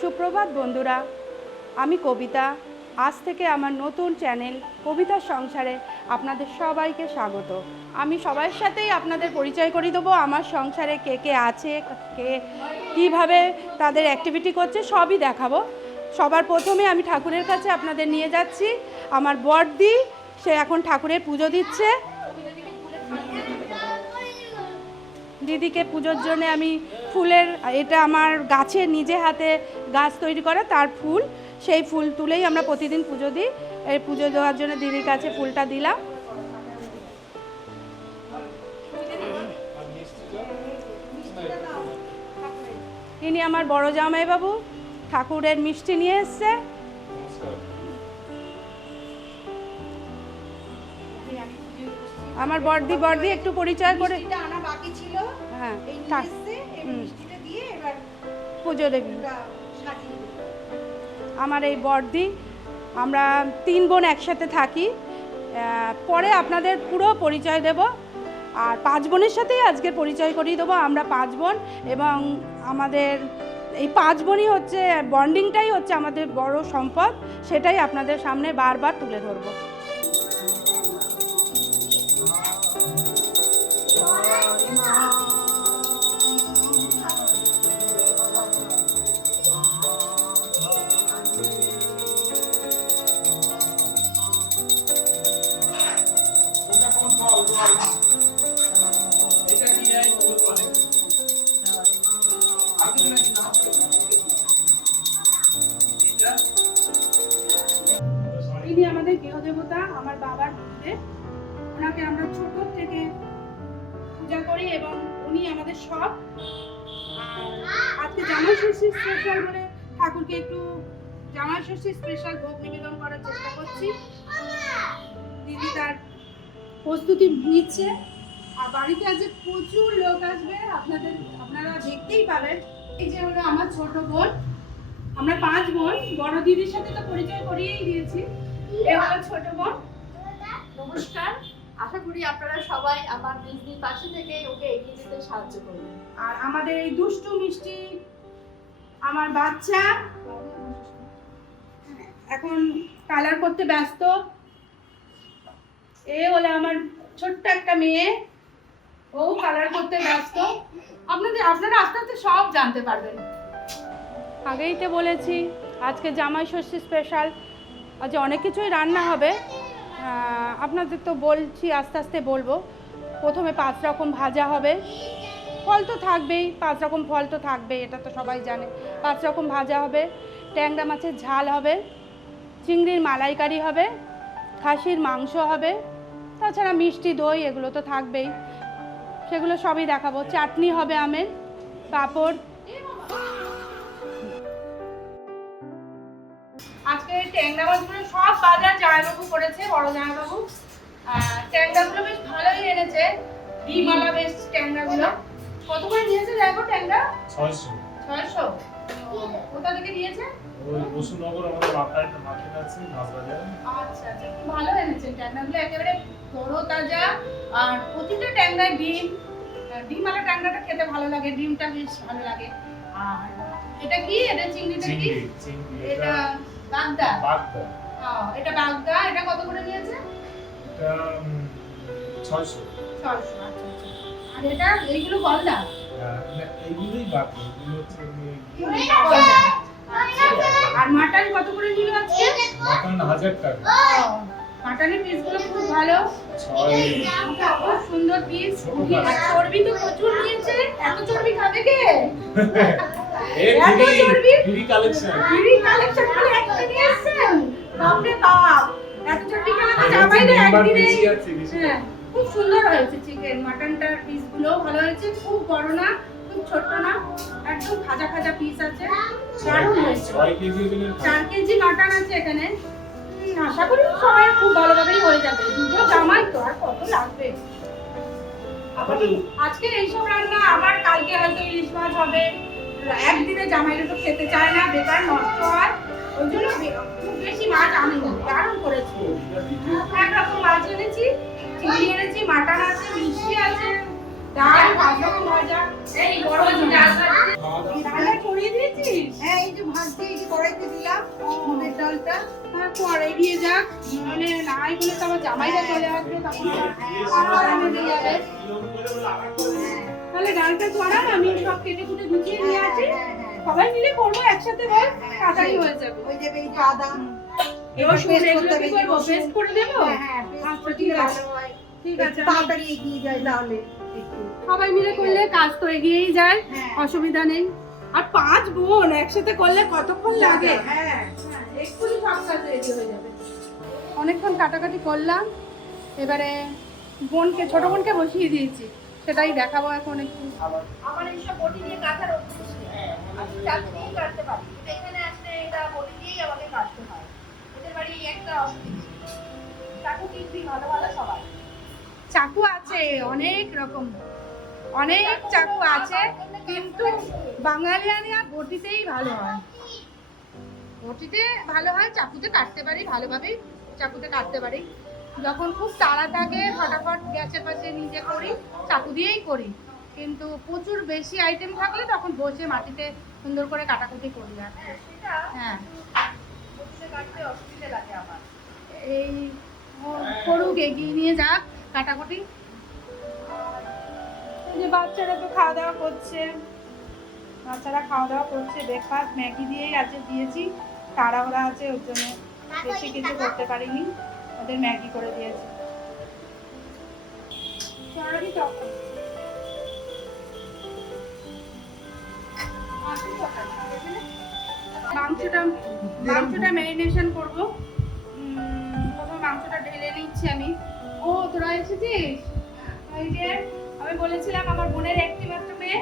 সুপ্রভাত বন্ধুরা, আমি কবিতা। আজ থেকে আমার নতুন চ্যানেল কবিতার সংসারে আপনাদের সবাইকে স্বাগত। আমি সবার সাথেই আপনাদের পরিচয় করিয়ে দেবো, আমার সংসারে কে কে আছে, কে কীভাবে তাদের অ্যাক্টিভিটি করছে সবই দেখাবো। সবার প্রথমে আমি ঠাকুরের কাছে আপনাদের নিয়ে যাচ্ছি। আমার বড়দি, সে এখন ঠাকুরের পুজো দিচ্ছে। দিদিকে পুজোর জন্য আমি ফুলের, এটা আমার গাছের নিজে হাতে গাছ তৈরি করা তার ফুল, সেই ফুল তুলেই আমরা প্রতিদিন পুজো দিই। এই পুজো দেওয়ার জন্য দিদির কাছে ফুলটা দিলাম। ইনি আমার বড় জামাইবাবু, ঠাকুরের মিষ্টি নিয়ে এসছে। আমার বড়দি একটু পরিচয় করে। হ্যাঁ, পুজো দেবী। আমার এই বড়দি, আমরা 3 বোন একসাথে থাকি। পরে আপনাদের পুরো পরিচয় দেব। আর 5 বোনের সাথেই আজকের পরিচয় করিয়ে দেবো। আমরা 5 বোন, এবং আমাদের এই 5 বোনই হচ্ছে, বন্ডিংটাই হচ্ছে আমাদের বড় সম্পদ। সেটাই আপনাদের সামনে বারবার তুলে ধরবো। ইনি আমাদের গৃহদেবতা, আমার বাবার গুরুদেব। ওনাকে আমরা ছোট থেকে পূজা করি এবং উনি আমাদের সব। আজকে জামাই ষষ্ঠী স্পেশাল বলে ঠাকুরকে একটু জামাই ষষ্ঠী স্পেশাল ভোগ নিবেদন করার চেষ্টা করছি। দিদি তার প্রস্তুতি নিচ্ছে। আর বাড়িতে আজকে প্রচুর লোক আসবে, আপনারা দেখতেই পাবেন। এই যে হলো আমার ছোট বোন, আমরা 5 বোন। বড় দিদির সাথে তো পরিচয় করিয়েই দিয়েছি। এ হলো ছোট বোন। নমস্কার, আশা করি আপনারা সবাই আমার দিদির পাশে থেকে ওকে এগিয়ে যেতে সাহায্য করবেন। আর আমাদের এই দুষ্টু মিষ্টি আমার বাচ্চা এখন কালার করতে ব্যস্ত। এ হলো আমার ছোট্ট একটা মেয়ে, ও কালার করতে ব্যস্ত। আপনারা আস্তে আস্তে সব জানতে পারবেন। আগেই তো বলেছি আজকে জামাই ষষ্ঠী স্পেশাল, আজ অনেক কিছুই রান্না হবে। আপনাদের তো বলছি, আস্তে আস্তে বলবো। প্রথমে 5 রকম ভাজা হবে, ফল তো থাকবেই, 5 রকম ফল তো থাকবেই, এটা তো সবাই জানে। 5 রকম ভাজা হবে, ট্যাংরা মাছের ঝাল হবে, চিংড়ির মালাইকারি হবে, খাসির মাংস হবে, তাছাড়া মিষ্টি দই এগুলো তো থাকবেই, সেগুলো সবই দেখাবো। চাটনি হবে আমের, পাঁপড়। আজকে ট্যাংরা মাছগুলো সব বাজার জামাইবাবু করেছে, বড় জামাইবাবু। ট্যাংরাগুলো বেশ ভালোই এনেছে, ডিমালা বেশ ট্যাংরাগুলো। কত করে নিয়েছে দেখো ট্যাংরা? 600। কোথা থেকে নিয়েছে? ওই বসুনগর, আমাদের মার্কেট আছে মাছ বাজার। আচ্ছা আচ্ছা, খুব ভালো এনেছেন ট্যাংরাগুলো, একেবারে তরতাজা। আর প্রতিটা ট্যাংরায় ডিমালা ট্যাংরাটা খেতে ভালো লাগে, ডিমটা বেশ ভালো লাগে। আর এটা কি? এটা চিংড়িটা কি? এটা বাগদা। এটা বাগদা। এটা কত করে নিয়েছে? এটা 600। আচ্ছা আচ্ছা। আর এটা এইগুলো গলদা? এইগুলোই বাগদা, এগুলো হচ্ছে গলদা। আর মাটন কত করে নিল আজকে? মাটন 1000 টাকা। মাটনের পিসগুলো খুব ভালো, 6 খুব সুন্দর পিস। আর চর্বি তো প্রচুর নিয়েছে। এত চর্বি খাবে কে? এত চর্বি ফ্রি কালেকশন করে একটা নিয়ে আসছেন। বাপরে বাপ, এত চর্বি খেলে তো যাবেই না একদিনে। হ্যাঁ, খুব সুন্দর হয়েছে চিকেন। মাটনটার পিসগুলো ভালো হয়েছে, খুব বড় না, খুব ছোট না, একদম খাজা খাজা পিস আছে, দারুণ হয়েছে। 4 কেজি মাটন আছে এখানে। আশা করি সবাই খুব ভালোভাবেই হয়ে যাবে। দুটো জামাই তো, আর কত লাগবে। আজকে এইসব রান্না, আবার কালকে হয়তো ইলিশ মাছ হবে। একদিনে জামাইরা তো খেতে চায় না, বেকার নষ্ট হয়, ওই জন্য খুব বেশি মাছ আনিনি। দারুণ করেছি। 1 রকম মাছ এনেছি, চিংড়ি এনেছি, মাটন আছে, মিষ্টি আছে, ডাল, 5 রকম ভাজা, এই বড় ডাল ডালটা ছড়িয়ে দিয়েছিস? হ্যাঁ এই যে ভাজতে এই যে কড়াইতে দিলাম মুগের ডালটা। তারপর এগিয়ে যাক, মানে নাই বলে তো আবার জামাইরা চলে আসবে, তখন আবার বেঁধে যাবে। তাহলে ডালটা চড়া, আমি সব কেটে কুটে গুছিয়ে নিয়ে আসি, সবাই মিলে করবো একসাথে, বল তাড়াতাড়ি হয়ে যাবে। ওই যে এই যে আদা রসুন paste এগুলো করতে কি হবে, করবো? পেস্ট করে দেবো? হ্যাঁ আচ্ছা ঠিক আছে, ঠিক আছে। তাড়াতাড়ি এগিয়ে যায় তাহলে একটু। সবাই মিলে করলে কাজ তো এগিয়েই যায়, হ্যাঁ। অসুবিধা নেই। আর 5 বোন একসাথে করলে কতক্ষণ লাগে? হ্যাঁ এক্ষুনি সব কাজ রেডি হয়ে যাবে। অনেকক্ষণ কাটাকাটি করলাম, এবারে বোনকে, ছোট বোনকে বসিয়ে দিয়েছি, সেটাই দেখাবো এখন একটু। আমার এইসব বটি দিয়ে কাটার অভ্যাস নেই। আমি চাকু দিয়েই কাটতে পারি, কিন্তু এখানে আসলে এটা বটি দিয়েই আমাকে কাটতে হয়। ওদের বাড়ি এই একটা অসুবিধা, চাকু কিনবি ভালো ভালো সবাই। চাকু আছে অনেক রকম, অনেক চাকু আছে, কিন্তু বাঙালিয়ানি আর বটিতেই ভালো হয়। বটিতে ভালো হয়, চাকুতে কাটতে পারি ভালোভাবেই, চাকুতে কাটতে পারি। যখন খুব তাড়া থাকে, ফটাফট গ্যাসের পাশে নিজে করি, চাকু দিয়েই করি। কিন্তু প্রচুর বেশি আইটেম থাকলে তখন বসে মাটিতে সুন্দর করে কাটাকুটি করি। আর সেটা হ্যাঁ, বটিতে কাটতে অসুবিধা লাগে আমার। এই করুক, এগিয়ে নিয়ে যাক কাটাকুটি। এই যে বাচ্চারা তো খাওয়া দাওয়া করছে, বাচ্চারা খাওয়া দাওয়া করছে, ব্রেকফাস্ট ম্যাগি দিয়েই আজকে দিয়েছি, তাড়াহুড়া আছে ওর জন্য বেশি কিছু করতে পারিনি, ওদের ম্যাগি করে দিয়েছি। চড়াবি তখন মাংসটা ম্যারিনেশন করবো। প্রথমে মাংসটা ঢেলে নিচ্ছি আমি। ও তোরা এসেছিস? ওই যে আমি বলেছিলাম আমার বোনের একটি মাত্র মেয়ে,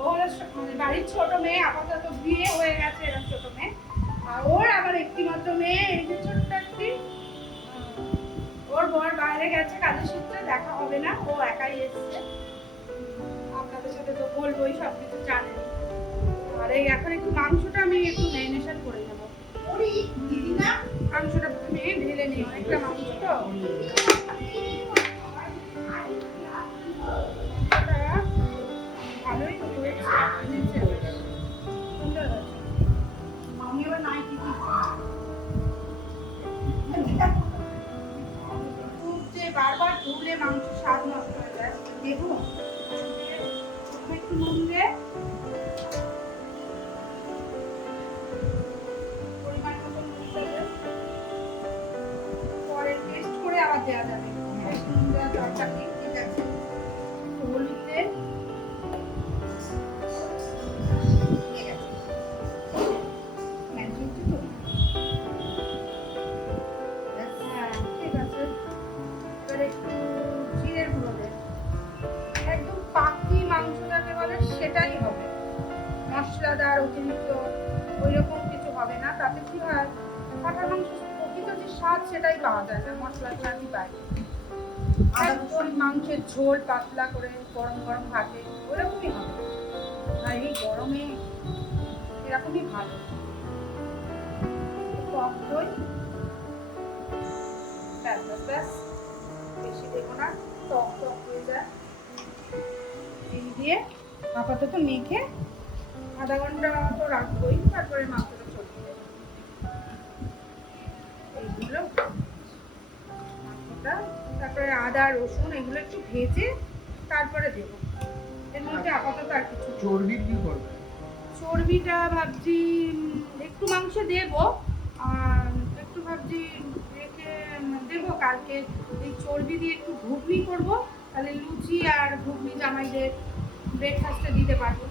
ও হলো মানে বাড়ির ছোট মেয়ে, আপাতত বিয়ে হয়ে গেছে এরকম ছোট মেয়ে। আর ওর আবার একটি মাত্র মেয়ে, এই যে ছোট্ট একটি, ওর বর বাইরে গেছে কাজের সূত্রে, দেখা হবে না, ও একাই এসেছে। আপনাদের সাথে তো বলবোই, সব কিছু জানেন। আর এই এখন একটু মাংসটা আমি একটু ম্যারিনেশন করে নেবো। মাংসটা প্রথমে ঢেলে নিই, অনেকটা মাংস তো। ভালোই হয়েছে, সুন্দর হয়েছে। আমি এবার নাই কি খুব যে বারবার ধুলে মাংস স্বাদ নষ্ট হয়ে যায়। দেখো একটু নুন দিয়ে পরিমাণ মতো নুন দেবে, পরে টেস্ট করে আবার দেওয়া যাবে। নুন দেওয়া দরকার নেই, ঠিক আছে। হলুদ দিয়ে হ্যাঁ ঠিক আছে। এবার একটু জিরের গুঁড়ো দেব, একদম পাতি মাংস যাকে বলে সেটাই হবে, মশলাদার অতিরিক্ত ওইরকম কিছু হবে না। তাতে কি হয়, কাঁঠাল মাংস প্রকৃত যে স্বাদ সেটাই পাওয়া যায় না, মশলার স্বাদই পাই। একদম মাংসের ঝোল পাতলা করে গরম গরম ভাতে ওইরকমই হবে। আর এই গরমে এরকমই ভালো। টক দই, ব্যাস ব্যাস ব্যাস, বেশি দেবো না, টক টক হয়ে যায়। এই দিয়ে আপাতত মেখে আধা ঘন্টা মতো রাখবোই, তারপরে মাংসটা চলতে দেবো। এইগুলো মাংসটা, তারপরে আদা রসুন এগুলো একটু ভেজে তারপরে দেবো। এর মধ্যে আপাতত আর কিছু চর্বি কি করবে? চর্বিটা ভাবছি একটু মাংস দেবো, আর একটু ভাবছি রেখে দেবো কালকে। এই চর্বি দিয়ে একটু ঘুগনি করবো, তাহলে লুচি আর ঘুগনি জামাইদের ব্রেকফাস্টে দিতে পারবো।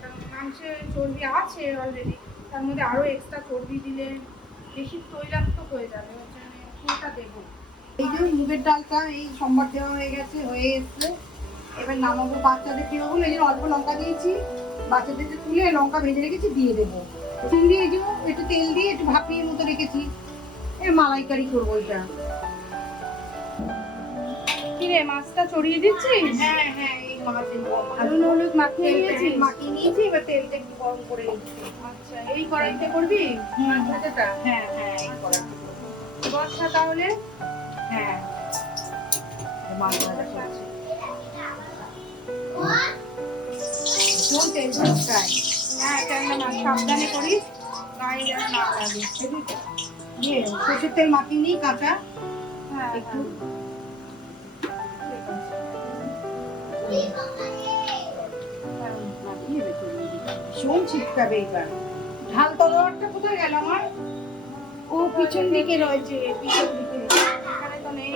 কারণ মাংসে চর্বি আছে অলরেডি, তার মধ্যে আরও এক্সট্রা চর্বি দিলে বেশি তৈলাক্ত হয়ে যাবে, ওই জন্য পুরোটা দেবো। এই যে মুগের ডালটা এই সোমবার দেওয়া হয়ে গেছে, হয়ে এসছে। এবার নামাবো, বাচ্চাদের দেবো বলে এই যে অল্প লঙ্কা দিয়েছি, বাচ্চাদের তুলে লঙ্কা ভেজে রেখেছি দিয়ে দেবো। চিংড়ি এই যে একটু তেল দিয়ে একটু ভাপিয়ে মতো রেখেছি, এই মালাইকারি করবো এটা। কিরে মাছটা চড়িয়ে দিচ্ছিস? হ্যাঁ হ্যাঁ এই মাছের নুন হলুদ মাখিয়ে নিয়েছিস? মাখিয়ে নিয়েছি, এবার তেলটা একটু গরম করে নিচ্ছি। আচ্ছা, এই কড়াইতে করবি মাছ ভাজাটা? হ্যাঁ হ্যাঁ এই কড়াইতে করবো। বর্ষা তাহলে হ্যাঁ মাছ ভাজা করছি। তেল ছিটকায়। হ্যাঁ কেননা না সাবধানে করিস, গায়ে যেন না লাগে। দিয়ে সর্ষের তেল মাখিয়ে নিই কাঁচা হ্যাঁ একটু। মাখিয়ে রেখে দিই। ভীষণ ছিটকাবে এবার। ঢাল তলোয়ারটা কোথায় গেল আমার? ও পিছন দিকে রয়েছে, পিছন দিকে। এখানে তো নেই।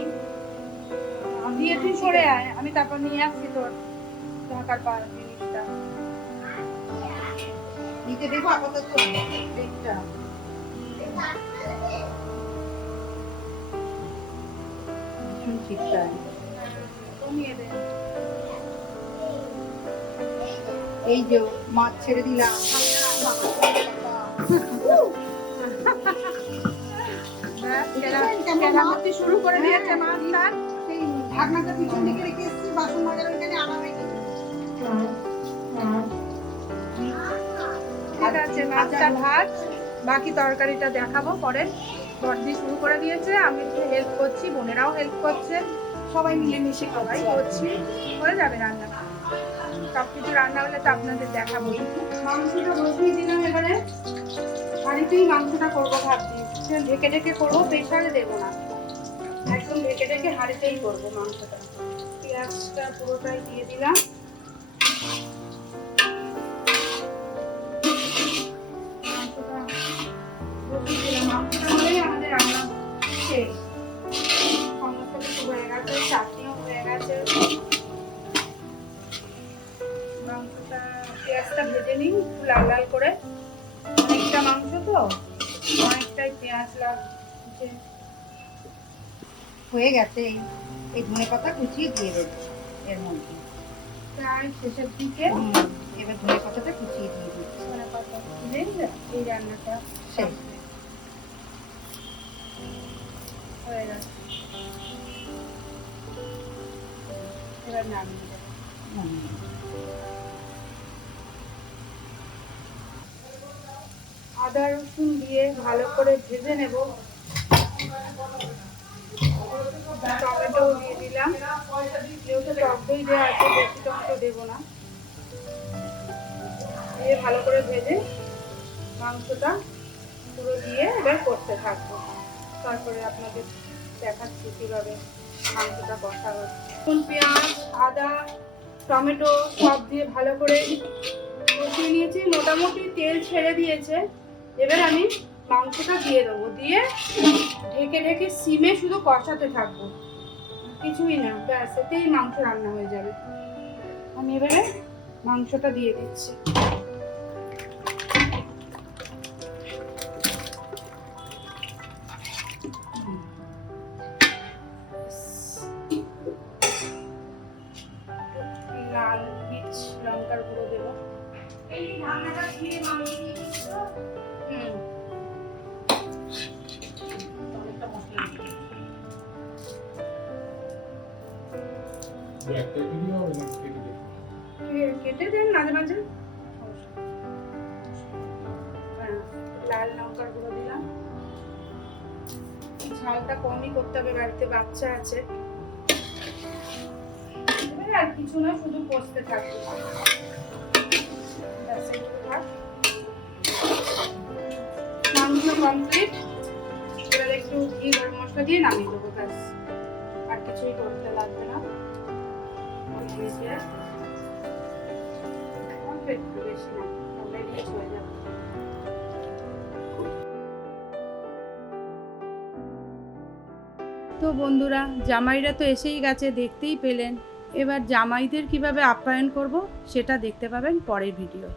দিয়ে তুই সরে আয়, আমি তারপর নিয়ে আসছি তোর ঢাকার জিনিসটা। নিতে দেবো আপাতত তেলটা। ভীষণ ছিটকায়। কমিয়ে দে। এই যে মাছ ছেড়ে দিলাম। কেরামতি শুরু করে দিয়েছে মাছ তার। সেই ঢাকনাটা পিছন দিকে রেখে এসেছি, বাসন মাজার ওইখানে আনা হয়নি। ঠিক আছে, মাছটা ভাত, বাকি তরকারিটা দেখাবো পরে। বর্দি শুরু করে দিয়েছে, আমি একটু হেল্প করছি, বোনেরাও হেল্প করছে, সবাই মিলেমিশে সবাই করছি, হয়ে যাবে রান্না। সব কিছু রান্না হলে তো আপনাদের দেখাবো। মাংসটা বসিয়ে দিলাম এবারে, হাঁড়িতেই মাংসটা করবো ভাবছি। ঢেকে ঢেকে করবো, প্রেশারে দেবো না, একদম ঢেকে ঢেকে হাঁড়িতেই করবো মাংসটা। পেঁয়াজটা পুরোটাই দিয়ে দিলাম। মাংসটা বসিয়ে দিলাম, মাংসটা হলেই আমাদের রান্না শেষ। সমস্ত কিছু হয়ে গেছে, চাটনিও হয়ে গেছে। মাংসটা পেঁয়াজটা ভেজে নিই একটু লাল লাল করে, অনেকটা মাংস তো অনেকটাই পেঁয়াজ লাগছে। হয়ে গেছে। এই ধনে পাতা কুচিয়ে দিয়ে দেবো এর মধ্যে। প্রায় শেষের দিকে এবার ধনে পাতাটা কুচিয়ে দিয়ে দিচ্ছি। ধনেপাতা দিলেই এই রান্নাটা শেষ। হয়ে গেছে। এবার নামিয়ে দেবো। আদা রসুন দিয়ে ভালো করে ভেজে নেব। টমেটো দিয়ে দিলাম, যেহেতু টক দই দেওয়া আছে বেশি টমেটো দেবো না। দিয়ে ভালো করে ভেজে মাংসটা পুরো দিয়ে এবার করতে থাকবো। তারপরে আপনাদের দেখাচ্ছি কীভাবে মাংসটা কষা হচ্ছে। এখন পেঁয়াজ, আদা, টমেটো সব দিয়ে ভালো করে কষিয়ে নিয়েছি, মোটামুটি তেল ছেড়ে দিয়েছে। এবার আমি মাংসটা দিয়ে দেবো, দিয়ে ঢেকে ঢেকে সিমে শুধু কষাতে থাকবো, কিছুই না, ব্যাস এতেই মাংস রান্না হয়ে যাবে। আমি এবারে মাংসটা দিয়ে দিচ্ছি। লাল মির্চ লঙ্কার গুঁড়ো দেবো। এই ঢাকনাটা দিয়ে মাংস দিয়ে দিচ্ছি তো। অনেকটা মশলা দিয়ে। একটা ভিডিও হবে না কেটে দে। কেটে দেন মাঝে মাঝে। হ্যাঁ, লাল লঙ্কার গুঁড়ো দিলাম। ঝালটা কমই করতে হবে, বাড়িতে বাচ্চা আছে। এবারে আর কিছু না, শুধু কষতে থাকবে। ব্যাস এগুলো থাক। মাংস কমপ্লিট। এবার একটু ঘি গরম মশলা দিয়ে নামিয়ে দেবো, ব্যাস আর কিছুই করতে লাগবে না। বেশি না, হয়ে যাবে। তো বন্ধুরা, জামাইরা তো এসেই গেছে, দেখতেই পেলেন। এবার জামাইদের কিভাবে আপ্যায়ন করব সেটা দেখতে পাবেন পরের ভিডিও।